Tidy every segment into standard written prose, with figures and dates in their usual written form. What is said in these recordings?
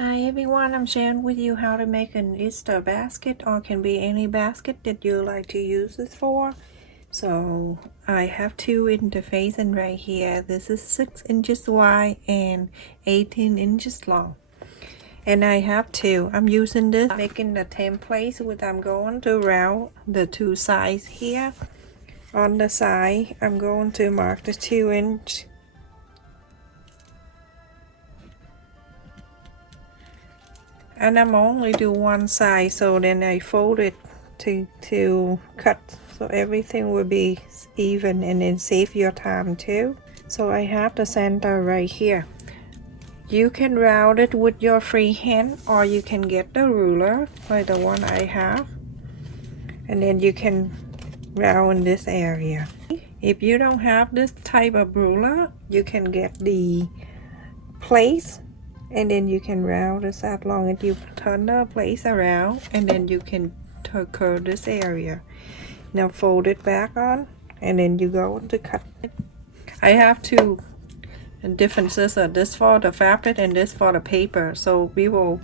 Hi everyone, I'm sharing with you how to make an Easter basket, or can be any basket that you like to use this for. So I have two interfacing right here. This is 6 inches wide and 18 inches long. And I have two. I'm using this, making the template with, I'm going to round the two sides here. On the side, I'm going to mark the 2-inch. And I'm only do one side, so then I fold it to cut, so everything will be even and then save your time too. So I have the center right here. You can round it with your free hand, or you can get the ruler like the one I have, and then you can round this area. If you don't have this type of ruler, you can get the place, and then you can round this as long as you turn the place around, and then you can curve this area. Now fold it back on, and then you go to cut it. I have two different scissors, this for the fabric and this for the paper, so people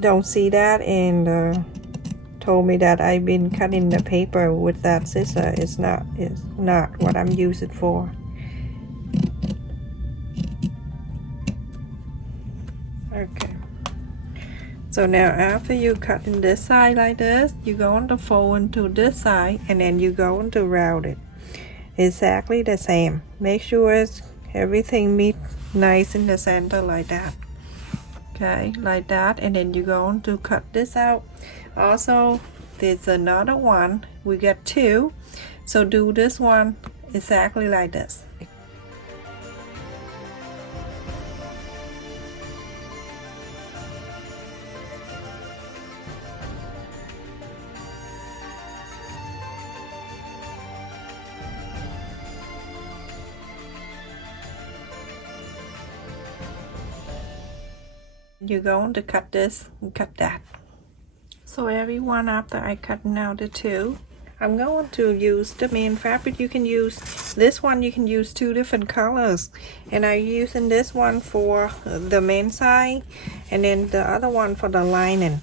don't see that and told me that I've been cutting the paper with that scissor. It's not what I'm using for. Okay, so now after you cut in this side like this, you go on to fold into this side, and then you go on to round it exactly the same. Make sure everything meets nice in the center like that. Okay, like that, and then you go on to cut this out. Also, there's another one. We got two, so do this one exactly like this. You're going to cut this and cut that. So everyone, after I cut now the two, I'm going to use the main fabric. You can use this one, you can use two different colors, and I'm using this one for the main side and then the other one for the lining.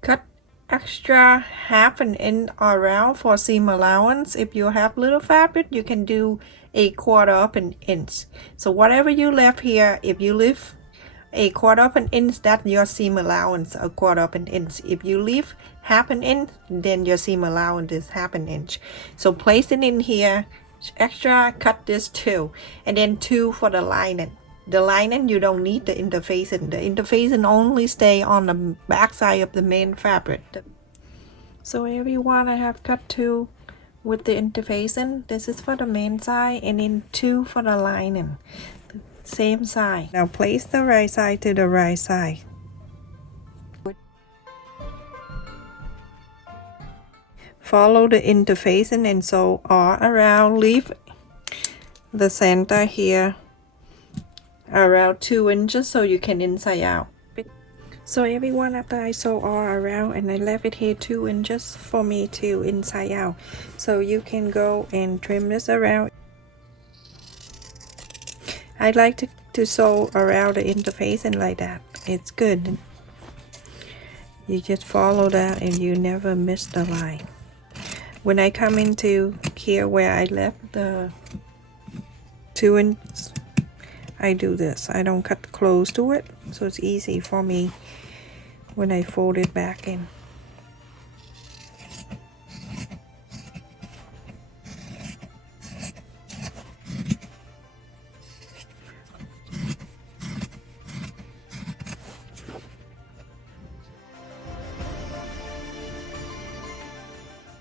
Cut extra half an inch around for seam allowance. If you have little fabric, you can do 1/4 of an inch. So whatever you left here, if you leave 1/4 of an inch, that's your seam allowance, 1/4 of an inch. If you leave half an inch, then your seam allowance is half an inch. So place it in here, extra, cut this two, and then two for the lining. The lining, you don't need the interfacing. The interfacing only stay on the back side of the main fabric. So everyone, I have cut two with the interfacing. This is for the main side, and then two for the lining. Same side. Now place the right side to the right side. Follow the interfacing and sew all around. Leave the center here around 2 inches so you can inside out. So everyone, after I sew all around, and I left it here 2 inches for me to inside out, so you can go and trim this around. I like to sew around the interfacing like that. It's good. You just follow that and you never miss the line. When I come into here where I left the 2 inches, I do this. I don't cut close to it, so it's easy for me when I fold it back in.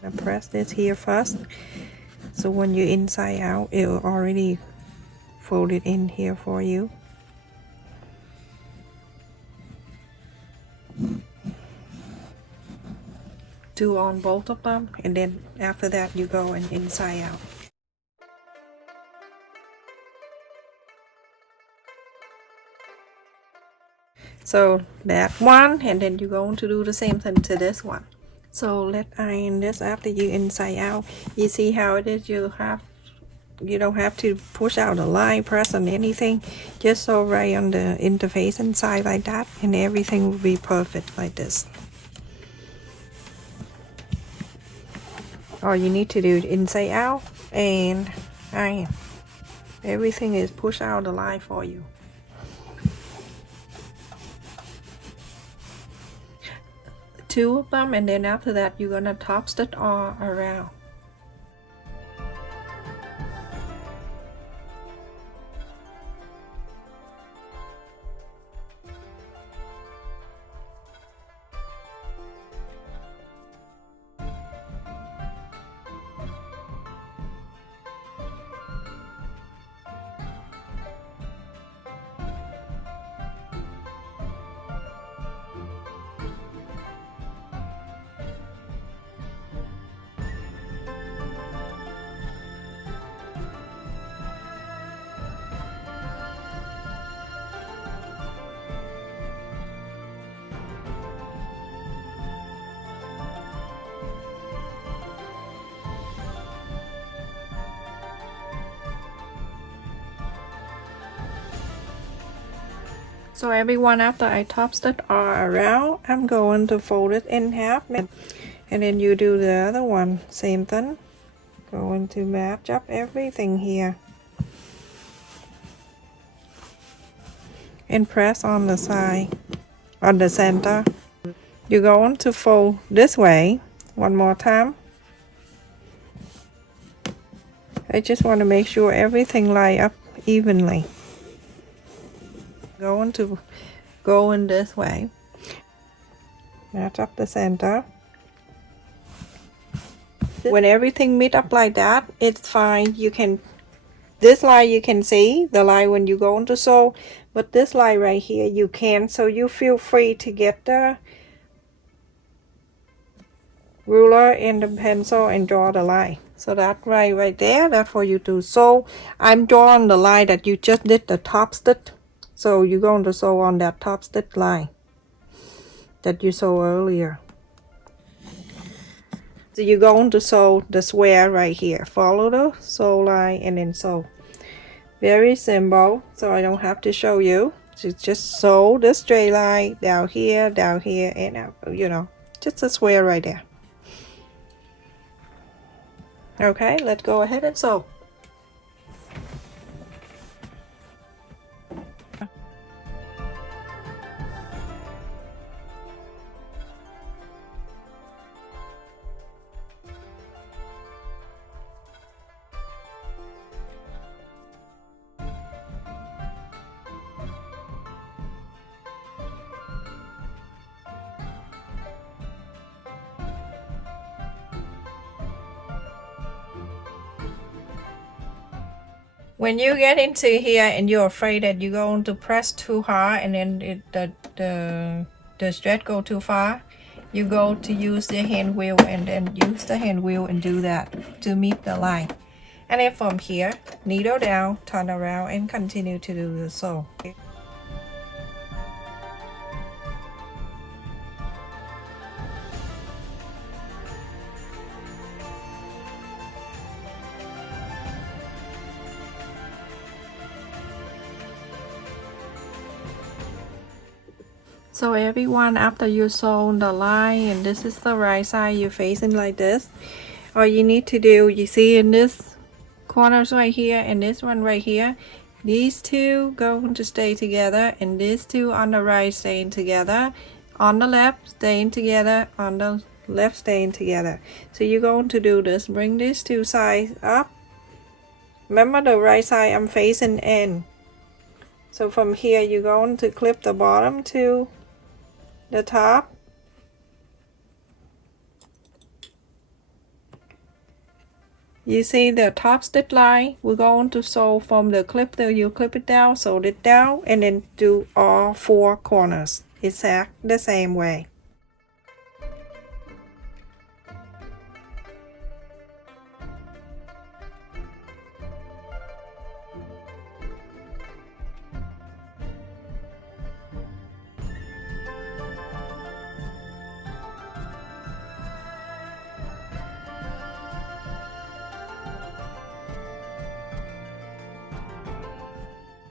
I press this here first, so when you're inside out, it will already fold it in here for you. Do on both of them, and then after that you go and inside out. So that one, and then you're going to do the same thing to this one. So let's iron this after you inside out. You see how it is, you have You don't have to push out a line, press on anything. Just sew right on the interface inside like that, and everything will be perfect like this. All you need to do is inside out and iron. Everything is push out the line for you. Two of them, and then after that you're gonna top stitch all around. So everyone, after I top stitch all around, I'm going to fold it in half, and then you do the other one, same thing. Going to match up everything here and press on the side, on the center. You're going to fold this way one more time. I just want to make sure everything line up evenly. Going to go in this way, match up the center. When everything meet up like that, it's fine. You can, this line you can see the line when you go into sew, but this line right here you can't, so you feel free to get the ruler and the pencil and draw the line. So that right there, that's for you to sew. I'm drawing the line that you just did the top stitch. So you're going to sew on that top stitch line that you sew earlier. So you're going to sew the square right here. Follow the sew line and then sew. Very simple, so I don't have to show you. So just sew the straight line down here, and out, you know, just a square right there. Okay, let's go ahead and sew. When you get into here and you're afraid that you're going to press too hard and then the thread go too far, you go to use the hand wheel and then use the hand wheel and do that to meet the line. And then from here, needle down, turn around and continue to do the sew. So everyone, after you sew the line and this is the right side, you're facing like this, all you need to do, you see in this corners right here and this one right here, these two going to stay together and these two on the right staying together, on the left staying together, on the left staying together. So you're going to do this, bring these two sides up. Remember the right side I'm facing in. So from here you're going to clip the bottom to the top. You see the top stitch line, we're going to sew from the clip there, you clip it down, sew it down, and then do all four corners exact the same way.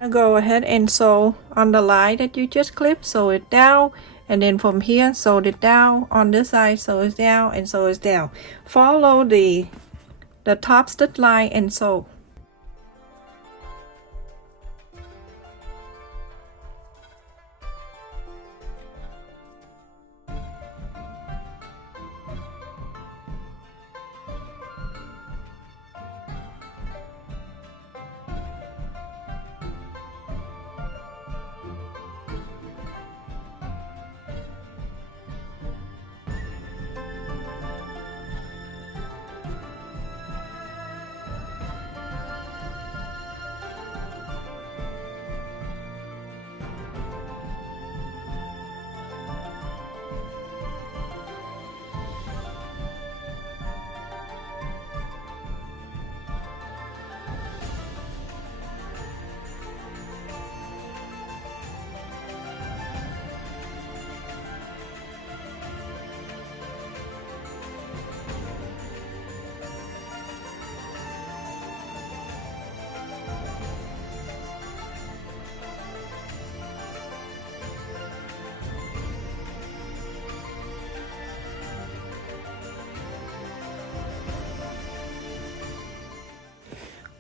Go ahead and sew on the line that you just clipped, sew it down, and then from here sew it down on this side, sew it down and sew it down. Follow the top stitch line and sew.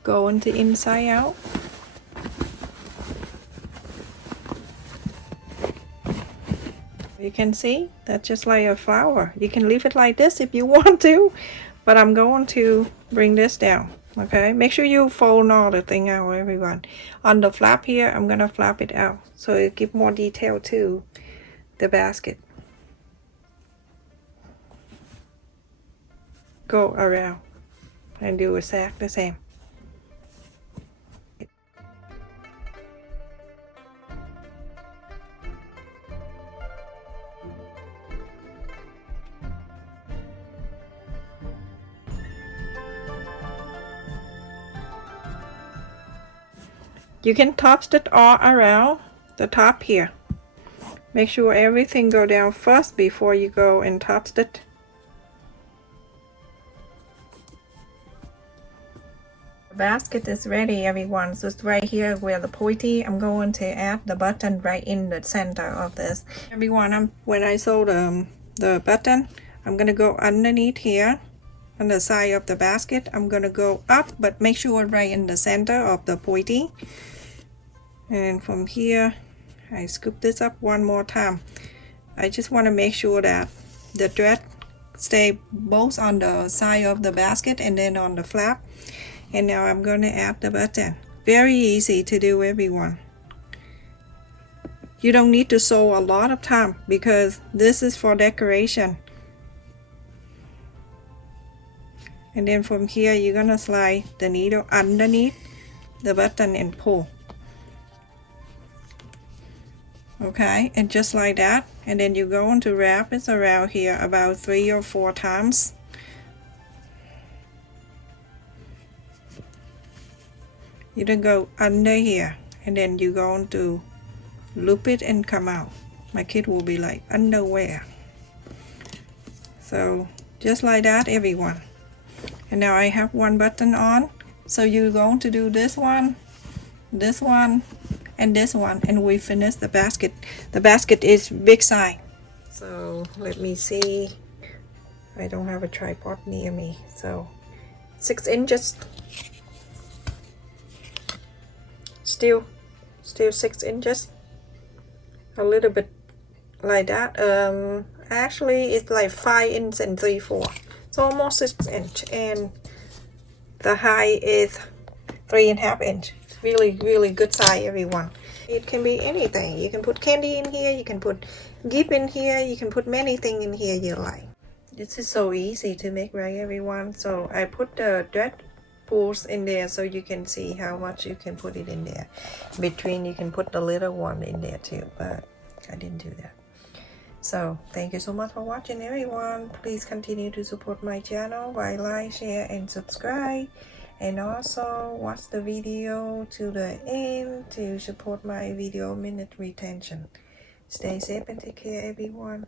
Go into inside out. You can see that's just like a flower. You can leave it like this if you want to, but I'm going to bring this down. Okay, make sure you fold all the thing out, everyone. On the flap here, I'm gonna flap it out so it give more detail to the basket. Go around and do exactly the same. You can top stitch all around the top here. Make sure everything go down first before you go and top stitch. The basket is ready, everyone. So it's right here where the pointy. I'm going to add the button right in the center of this. Everyone, when I sew the button, I'm gonna go underneath here on the side of the basket. I'm gonna go up, but make sure right in the center of the pointy. And from here I scoop this up one more time. I just want to make sure that the thread stay both on the side of the basket and then on the flap. And now I'm going to add the button. Very easy to do, everyone. You don't need to sew a lot of time because this is for decoration. And then from here you're gonna slide the needle underneath the button and pull. Okay, and just like that, and then you're going to wrap it around here about 3 or 4 times. You then go under here, and then you're going to loop it and come out. My kid will be like underwear. So just like that, everyone. And now I have one button on, so you're going to do this one, and this one, and we finish the basket. The basket is big size. So let me see. I don't have a tripod near me, so 6 inches. Still 6 inches. A little bit like that. Actually it's like 5 inches and 3/4. So almost 6 inches, and the height is 3.5 inches. Really good size, everyone. It can be anything. You can put candy in here, you can put gift in here, you can put many things in here you like. This is so easy to make, right, everyone? So I put the thread pulls in there so you can see how much you can put it in there. Between you can put the little one in there too, but I didn't do that. So thank you so much for watching, everyone. Please continue to support my channel by like, share and subscribe, and also watch the video to the end to support my video minute retention. Stay safe and take care, everyone.